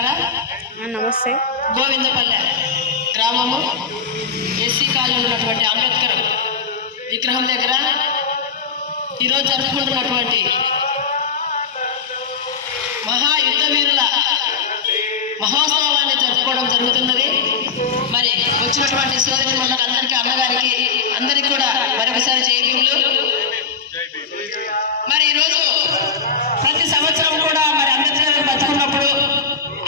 మిత్రులారా, నమస్తే. గోవిందపల్లె గ్రామము ఎస్సీ కాలనీలో ఉన్నటువంటి అంబేద్కర్ విగ్రహం దగ్గర ఈరోజు జరుపుకుంటున్నటువంటి మహాయుద్ధ వీరుల మహోత్సవాన్ని జరుపుకోవడం జరుగుతున్నది. మరి వచ్చినటువంటి సోదరి మనందరికీ, అన్నగారికి అందరికీ కూడా మరొకసారి జైబీములు. మరి ఈరోజు ప్రతి సంవత్సరం కూడా మరి అంబేద్కర్ బతుకున్నప్పుడు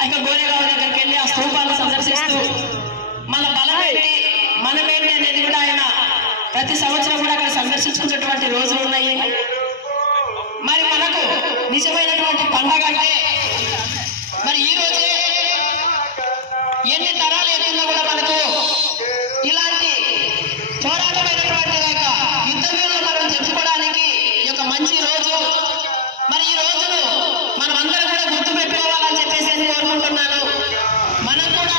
ఆయన గోరేగావ్ దగ్గరికి వెళ్ళి ఆ స్తూపాలను సందర్శిస్తూ మన బలం ఏంటి, మనమేంటి అనేది కూడా ఆయన ప్రతి సంవత్సరం కూడా అక్కడ సందర్శించుకున్నటువంటి రోజులు ఉన్నాయి. మరి మనకు నిజమైనటువంటి పండగ అంటే మరి ఈ రోజే ఎన్ని తరాలు ఎత్తున్నా కూడా మనకు ఇలాంటి పోరాటమైనటువంటి యొక్క యుద్ధ వీరులు మనం చెప్పుకోవడానికి ఈ యొక్క మంచి రోజు. మరి ఈ రోజును మనం అందరం కూడా గుర్తు పెట్టుకోవాలని చెప్పేసి నేను కోరుకుంటున్నాను. మనం కూడా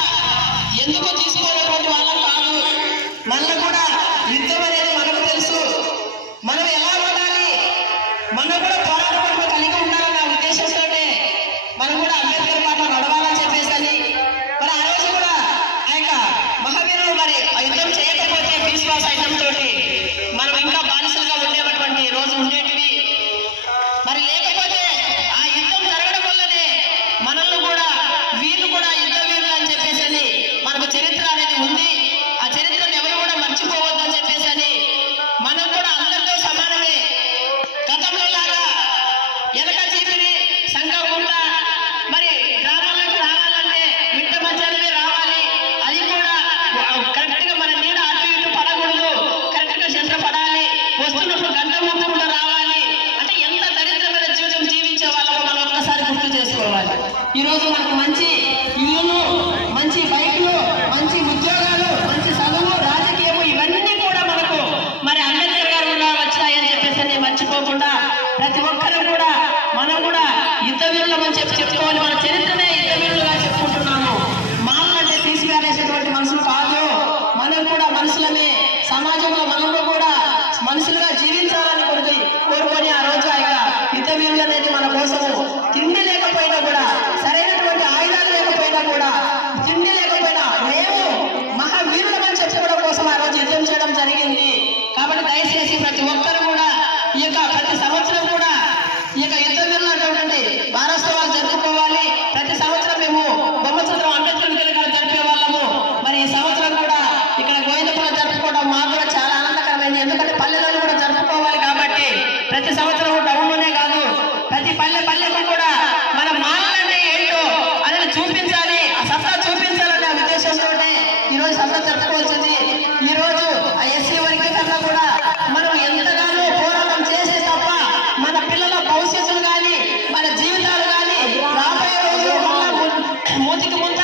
ఎందుకు తీసుకోలేటువంటి వాళ్ళం కాదు, మనకు కూడా యుద్ధం అనేది మనకు తెలుసు, మనం ఎలా ఉండాలి, మనం కూడా పోరాటం కలిగి ఉండాలన్న ఉద్దేశంతో మనం కూడా అంబేద్కర్ పాట నడవాలని చెప్పేసి మరి ఆ రోజు కూడా ఆ యొక్క మహావీరులు మరి ఆ యుద్ధం చేయకపోతే భీష్మ సైన్యం తోటి మనం ఇంకా బానిసలుగా ఉండేటువంటి రోజు ఉండేటివి. మరి లేకపోతే ఆ యుద్ధం జరగడం వల్లనే మనల్ని కూడా వీళ్ళు కూడా యుద్ధ వీరులు అని చెప్పేసి మనకు చరిత్ర అనేది ఉంది. ఆ చరిత్రను ఎవరు కూడా మర్చిపోవద్దని చెప్పేసి మనం కూడా అందరితో సమానమే. గతంలో లాగా ఎనక చీపిరి సంఘం మరి గ్రామాలకు రావాలంటే మిట్ట మధ్యాహ్నమే రావాలి. అది కూడా కరెక్ట్ గా మన నీడ అటు ఇటు పడకూడదు, కరెక్ట్ గా చెత్త పడాలి, వస్తున్నప్పుడు గంట ముందు కూడా రావాలి. అంటే ఎంత దరిద్రమైన జీవితం జీవించే వాళ్ళమో మనం ఒక్కసారి గుర్తు చేసుకోవాలి. ఈ రోజు మనకు మంచి ఇల్లులు, మంచి బైకులు, మంచి ఉద్యోగాలు, మంచి చదువు, రాజకీయము ఇవన్నీ కూడా మనకు మరి అంబేద్కర్ గారు కూడా వచ్చాయని చెప్పేసి మర్చిపోకుండా ప్రతి ఒక్కరూ కూడా మనం కూడా యుద్ధ వీరులమని చెప్పుకోవాలి. మన చరిత్రనే యుద్ధ వీరులుగా చెప్పుకుంటున్నాము. మామూలు తీసివేసేటువంటి మనుషులు కాదు, మనం కూడా మనుషులమే. సమాజంలో మనము కూడా మనుషులుగా జీవించాలని కోరుకొని ఆ రోజు ఆయన యుద్ధ వీరులు అనేది మన కోసము తిండి లేకపోయినా కూడా, సరైనటువంటి ఆయుధాలు లేకపోయినా కూడా, తిండి లేకపోయినా మేము మహావీరులమని చెప్పుకోవడం కోసం ఆ రోజు యుద్ధం చేయడం జరిగింది. కాబట్టి దయచేసి ప్రతి ఒక్కరు కూడా ఈ యొక్క ప్రతి సంవత్సరం కూడా ఈ యొక్క యుద్ధ వీరులు అటువంటి వారోత్సవాలు జరుపుకోవాలి. ప్రతి సంవత్సరం మేము బొమ్మచిత్రం అంబేద్కర్ గారు జరిపే వాళ్ళము. మరి ఈ సంవత్సరం కూడా ఇక్కడ గోవిందపల్లి జరుపుకోవడం మాకు కూడా చాలా ఆనందకరమైంది. ఎందుకంటే పల్లెలను కూడా జరుపుకోవాలి కాబట్టి ప్రతి సంవత్సరం టౌన్లోనే కాదు, ప్రతి పల్లెకు కూడా మన మాలంటే ఏంటో అనేది చూపించాలి, ఆ సత్తా చూపించాలనే ఉద్దేశంతో ఈరోజు సత్తా జరుపుకోవాల్సింది. ఈ రోజు ఆ ఎస్సీ వర్గీకరణ కూడా మనం ఎంతగానో పోరాటం చేసే తప్ప మన పిల్లల భవిష్యత్తులు కానీ, మన జీవితాలు కానీ రాబోయే రోజు మూతికి ముంద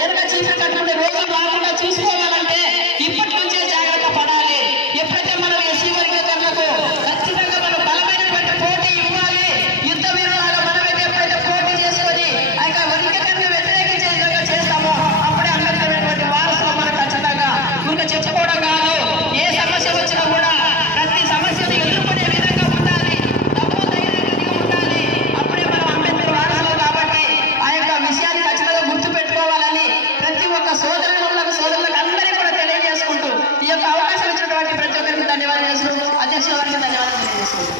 వెనక చీఫ్ కట్టుకుంటే రోజులు రాకుండా చూసుకోవాలంటే ఇప్పటి నుంచే జాగ్రత్త పడాలి. ఎప్పుడైతే మనం ఎస్సీ వర్గీకరణకు ఖచ్చితంగా మనం బలమైనటువంటి పోటీ ఇవ్వాలి. యుద్ధ వీరులాగా మనమైతే ఎప్పుడైతే పోటీ చేసుకొని ఆ యొక్క వర్గీకరణ వ్యతిరేకించే విధంగా చేస్తామో అప్పుడే అందరికీ వారసులు మనం ఖచ్చితంగా ఇంకా చెప్పుకోవడం కాదు. ఏ సమస్య వచ్చినా కూడా ప్రతి సమస్యను ఎదుర్కొనే విధంగా ఉండాలి, డబ్బు ధైర్యంగా ఉండాలి. అప్పుడే మనం అంబేద్కర్ వారసులు కాబట్టి ఆ యొక్క విషయాన్ని ఖచ్చితంగా గుర్తు పెట్టుకోవాలని ప్రతి ఒక్క సోదరులకు అందరికీ కూడా తెలియజేసుకుంటూ ఈ యొక్క అవకాశం ఇచ్చినటువంటి ప్రతి ఒక్కరికి ధన్యవాదాలు చేసుకుంటూ అధ్యక్షుల వారికి ధన్యవాదాలు తెలియజేసుకుంటూ